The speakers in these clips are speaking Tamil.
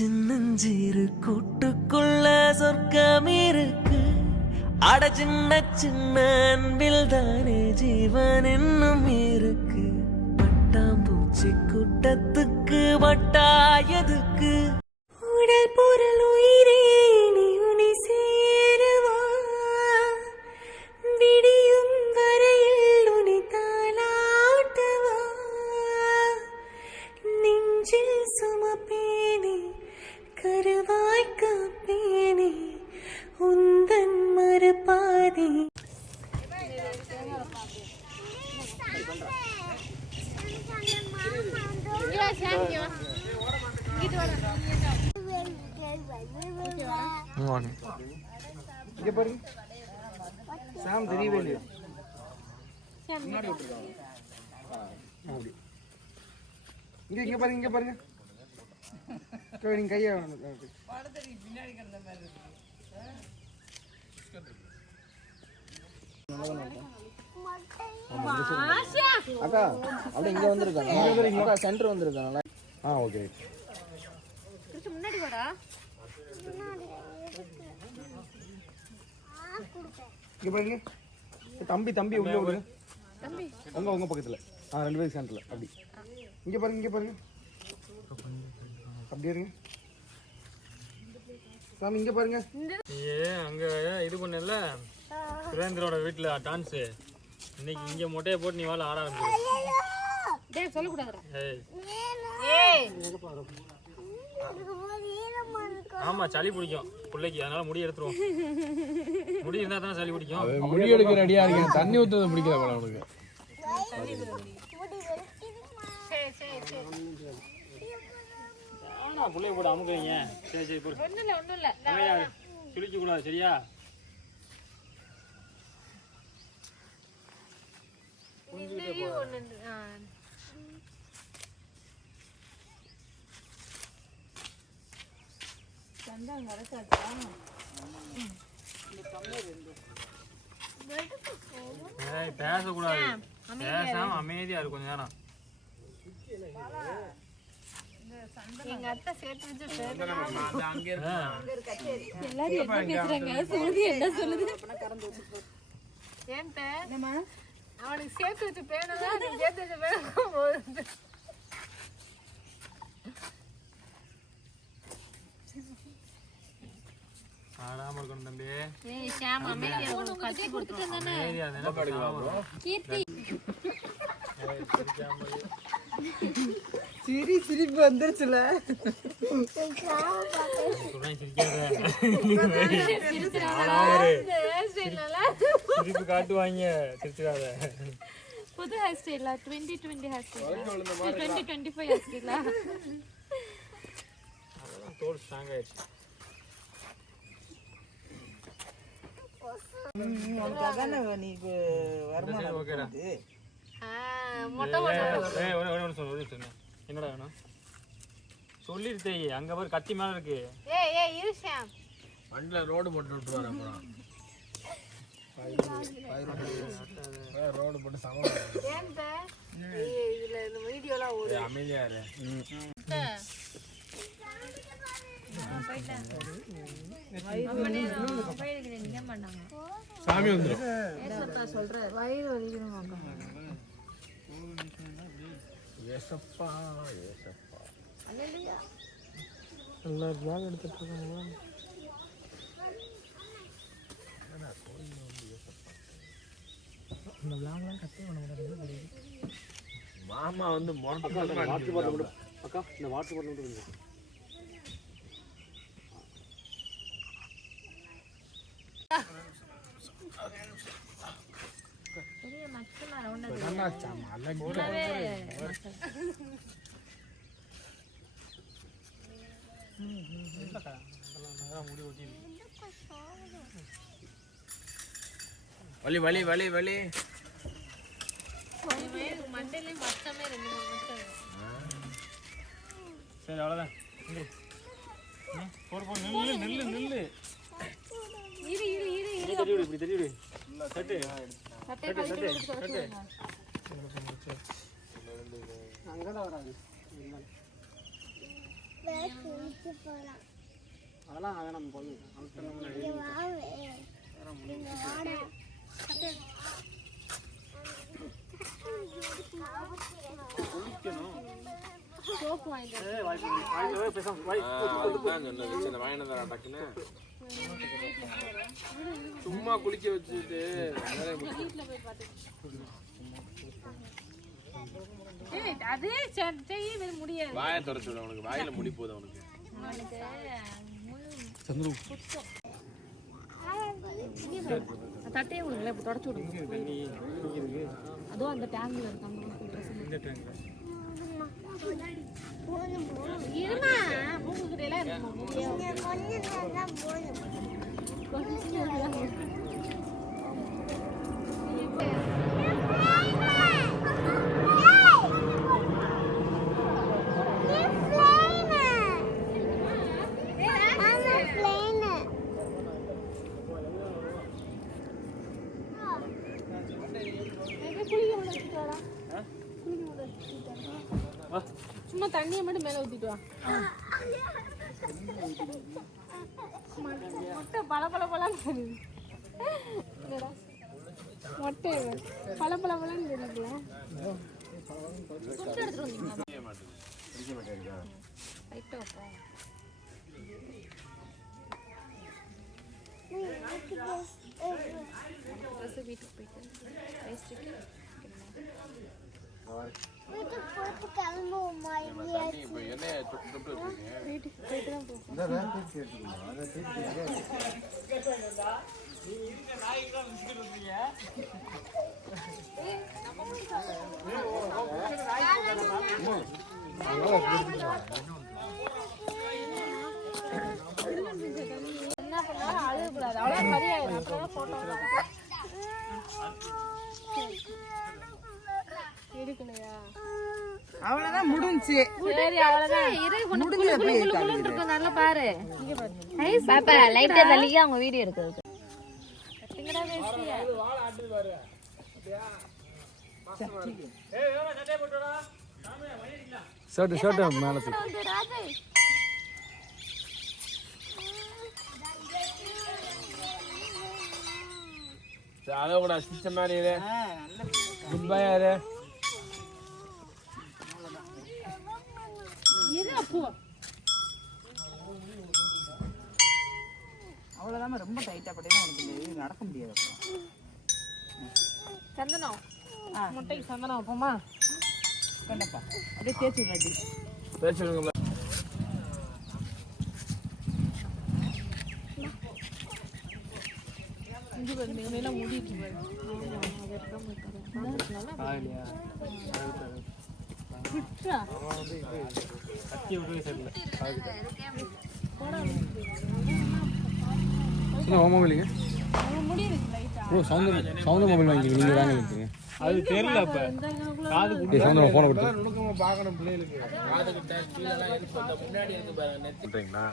சின்னஞ்சிறு கூட்டுக்குள்ள சொர்க்கம் இருக்கு. அட சின்ன சின்ன அன்பில் தானே ஜீவன் இன்னும் இருக்கு. பட்டாம்பூச்சி கூட்டத்துக்கு வட்டாயதுக்கு உடல் பொருள் உயிரே நீ உனி சேருவா. விடியும் வரையில் உனி தாளாட்டுவா. நெஞ்சில் சுமப்பேனே கருவாய் காப்பேனே உந்தன் மறுபாதி. இங்க பாருங்க சாம் தெரியவே இல்லையா முன்னாடி விட்டுருக்காங்க அப்படி இங்க பாருங்க இங்க பாருங்க நீங்க கையை அக்கா அப்படியே இங்க வந்திருக்காங்க சென்டர் வந்திருக்காங்க. ஓகே முன்னாடி வாடா. இங்க பாருங்க தம்பி உள்ள விடுங்க. உங்க பக்கத்துல 2 பேருக்கு சென்டர்ல அப்படி இங்க பாருங்க அப்படி இருங்க சாமி இங்க பாருங்க. அங்க இது பண்ணல சுரேந்திரோட வீட்டுல டான்ஸ் இன்னைக்கு இங்க மொட்டையை போட்டு நீ வாழ ஆட ஆரம்பிச்சு சொல்லக்கூடாது. ஆமா சளி பிடிக்கும் பிள்ளைக்கு, அதனால முடி எடுத்துருவோம். முடி இருந்தா தானே சளி பிடிக்கும். முடி எடுக்க ரெடியா இருக்கேன். தண்ணி ஊத்துறது பிடிக்கல போல அவனுக்கு. பிள்ளைய போட்டு அமுக்குறீங்க. சரி ஒண்ணும் இல்ல சுழிக்க கூடாது சரியா? பேசக்கூடாது, பேசாம அமைதியா இருக்கும் கொஞ்ச நேரம். எங்க அத்தை சேர்த்து வச்சு அவனுக்கு சேர்த்து வச்சு பேனதான் நீ சேர்த்து வச்சு பேன ஆடாம இருக்கணும் தம்பி. சிரிப்பு வந்துருச்சுல. சிரிப்பு காட்டுவாங்க, சிரிச்சுக்காத. புது ஹேர் ஸ்டைலா 2020 ஹேர் ஸ்டைலா 2025 ஹேர் ஸ்டைலா. தோல் ஸ்ட்ராங் ஆயிடுச்சு. என்னடா வேணும் சொல்லிருத்தே. அங்க பாரு கத்தி மேல இருக்கு. வண்டில ரோடு போட்டு விட்டுருவாரு. அப்புறம் ரோடு போட்டு சமம் அமைதியா இரு. சாமி வந்துடும். எல்லாரும் எடுத்துட்டு இருக்காங்க. மாமா வந்து அக்கா இந்த வாட்டர் பாட்டில் மட்டும் வலி வலி வலி வலி மண்டையில மொத்தமே 2 சரி அவ்வளோதான். நெல்லு நெல்லு நெல்லு இப்படி தெரியுது. சட்டு அங்கதான் வராது. அதெல்லாம் வேணாம் போய் சும்மா குளிக்க வச்சுட்டு அதே செய்ய முடியாது. வாயை தொடச்சு விட உனக்கு வாயில முடி போகுது அவனுக்கு. தட்டையே விடுங்களேன், இப்ப தொடச்சு விடுங்க. அதுவும் அந்த டேங்க்ல இருக்காங்க. இருமா மூக்குக்கிட்ட எல்லாம் சும்மா தண்ணியை மட்டும் மேல ஊத்திட்டு வா. முட்டை பல பல பலன்னு மொட்டை பல பல பலன்னு தெரியுதுல. வீட்டுக்கு போயிட்டு என்ன பண்ணாலும் அழுகக்கூடாது. அவ்வளோ சரியாயிடும். அப்புறம் போட்டோ எடுக்கலையா? அவ்வளவுதான் முடிஞ்சு. சரி அவ்வளவுதான். இரு கொஞ்சம் நல்லா பாரு. இங்க பாரு. பாப்பா லைட்டா தள்ளிக்க அவங்க வீடியோ எடுக்குது. கட்டிங்கடா வேஸ்டியா. ஷர்ட் மேல அதை கூட சிஸ்டம் மாதிரி இரு. குட் பை யாரு இரு அப்போ. அவ்வளவுதான். ரொம்ப டைட்டா பட்டேன்னா உனக்கு நடக்க முடியாது. சந்தனம் முட்டைக்கு சந்தனம் வைப்போமா? கண்டிப்பா அப்படியே தேய்ச்சி விடாட்டி பேசுங்க. இங்க பாருங்க, மேல மூடிட்டு பாரு. விட்றா. கத்தி விட்டு சரியில்லை. மொபைலுங்க முடி இருக்கு லைட்டா. ஓ சவுந்தர் மொபைல் வாங்கிக்கிறீங்க. நீங்கள் தானே எடுத்தீங்க. அது தெரியல. அப்ப காது சவுந்தர் ஃபோனை கொடுத்து நுணுக்கமா பார்க்கணும் பிள்ளைகளுக்கு. காதுகிட்ட கீழெல்லாம் இருக்கு. அந்த முன்னாடி இருக்கு பாருங்க நெத்திங்களா.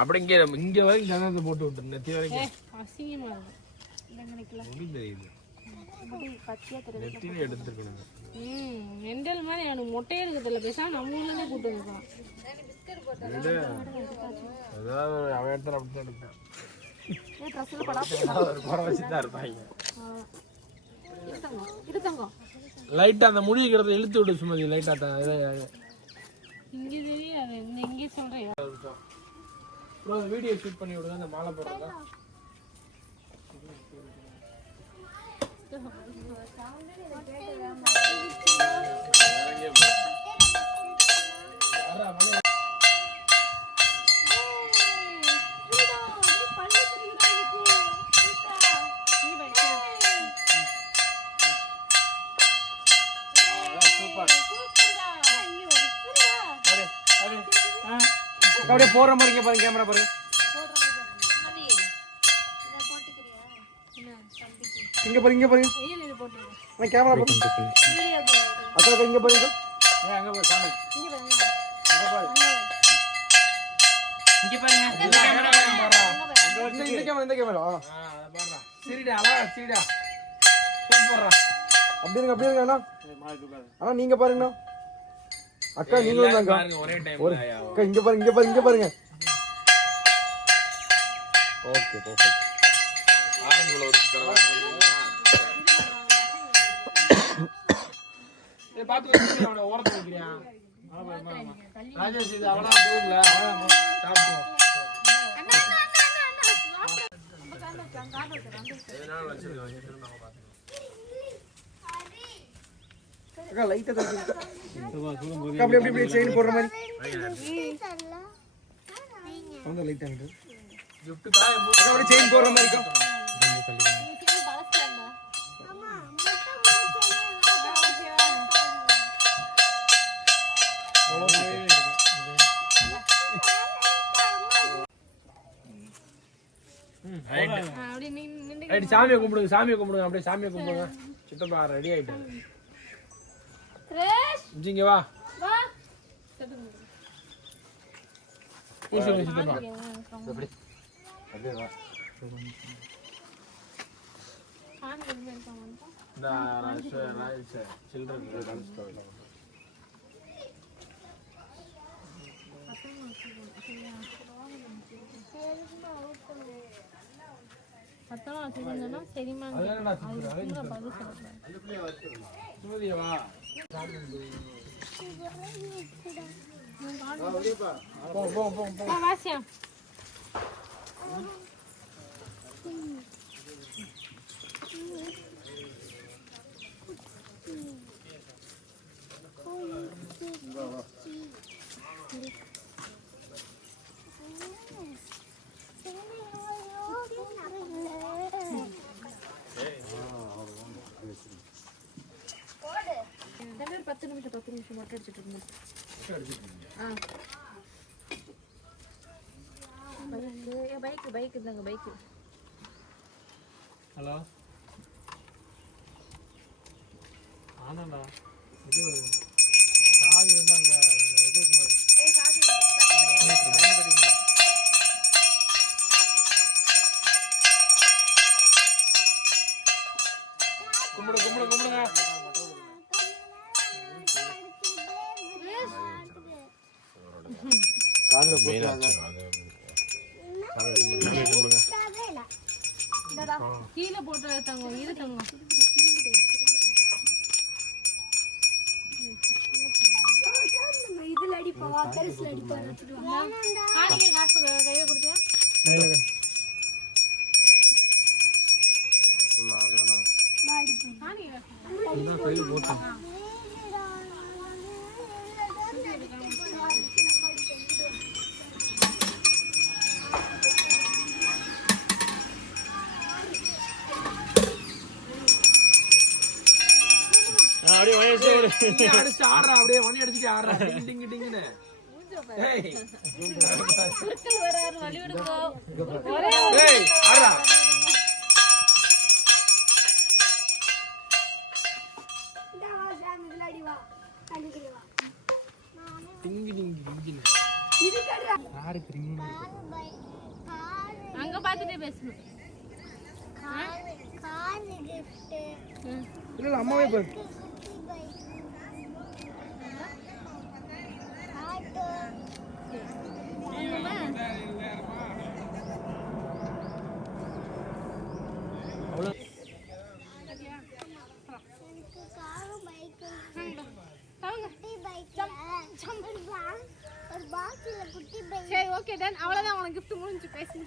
அப்படி இங்க வரைக்கும் சந்தனத்தை போட்டு விட்டு நெத்தி வரைக்கும் அசிங்கமா இருக்கு. இந்த நினைக்கல. முடி தெரியுது. முடி பச்சையா தெரியுது. நெத்தியில எடுத்துருக்கணும். மெண்டல் மாதிரி எனக்கு மொட்டையே இருக்கு தெரியல. பேசாம நம்ம ஊர்ல இருந்து கூட்டு வந்துருக்கான். அதாவது அவன் இடத்துல அப்படித்தான் எடுப்பேன். ட்ரெஸ்ல படா குறை வச்சுதான் இருப்பாங்க. இருத்தங்க லைட்டா அந்த முடிக்கிறத இழுத்து விடு சுமதி. லைட்டா இங்க தெரியாது. இங்கே சொல்றேன். வீடியோ ஷூட் பண்ணி விடுங்க. அந்த மாலை போடுறதா அப்படியே போடுற மாதிரி இங்கே பாருங்க. கேமரா பாருங்க. இங்க பாருங்க. இங்க பாருங்க. கேமரா பாருங்க. அக்கா இங்க பாருங்க. அங்க போய் காணு. இந்த கேமரா சரிடா அழகா சரிடா சூப்பர்ரா. அப்படி இருங்க. அண்ணா நீங்க பாருங்கண்ணா. அக்கா நீங்களும் தாங்க பாருங்க ஒரே டைம் ஒரு அக்கா இங்க பாருங்க இங்க பாருங்க இங்க பாருங்க ஓகே பர்ஃபெக்ட் ஆரஞ்சுல ஒரு ஏய் பாத்து வந்து அவன ஓரத்துல நிக்கிறியா ராஜேஷ் இது அவனா போகுதுல சாப்பிடுவோம் எதனால வச்சிருக்காங்க திரும்ப பாத்து அக்கா லைட்டா தள்ளி அக்கா அப்படியே செயின் போடுற மாதிரி அந்த லைட் அங்க gift காய் அக்கா அப்படியே செயின் போடுற மாதிரி அக்கா ரைட் சாமியை கும்பிடுங்க அப்படியே சாமியை கும்பிடுங்க சித்தப்பா ரெடி ஆயிட்டாரு இங்க வா பூசுங்க சித்தப்பா அப்படியே வா இந்த ராஜேஷ் சில்ட்ரன் சரிமா சுமதியா வா போ வாசியா பத்து நிமிஷம் மொட்டை அடிச்சுட்டு இருந்தோம். பைக் இருந்தாங்க பைக். ஹலோ ஆனாண்டா இது சாவி வந்து அங்கே இது இருக்கும்போது கும்பிடுங்க காதுல போடுறாங்க கீழே போட்டு தங்கம் இரு தங்கம் இதுல அடிப்பா பெருசுல அடிப்பா காணிக்க காசு கையில கொடுத்தியா கையில போட்டோம் அப்படியே வயசு அடிச்சு ஆடுறா அப்படியே மணி அடிச்சுட்டு ஆடுறா டிங் டிங்னு ஏய் வராரு வலி விடுங்க ஏய் ஆடுறா அங்க பாத்துட்டே பேசணும் இல்ல அம்மாவே பாரு சரி ஓகே டன் அவ்வளவுதான் உனக்கு gift முடிஞ்சு பேசி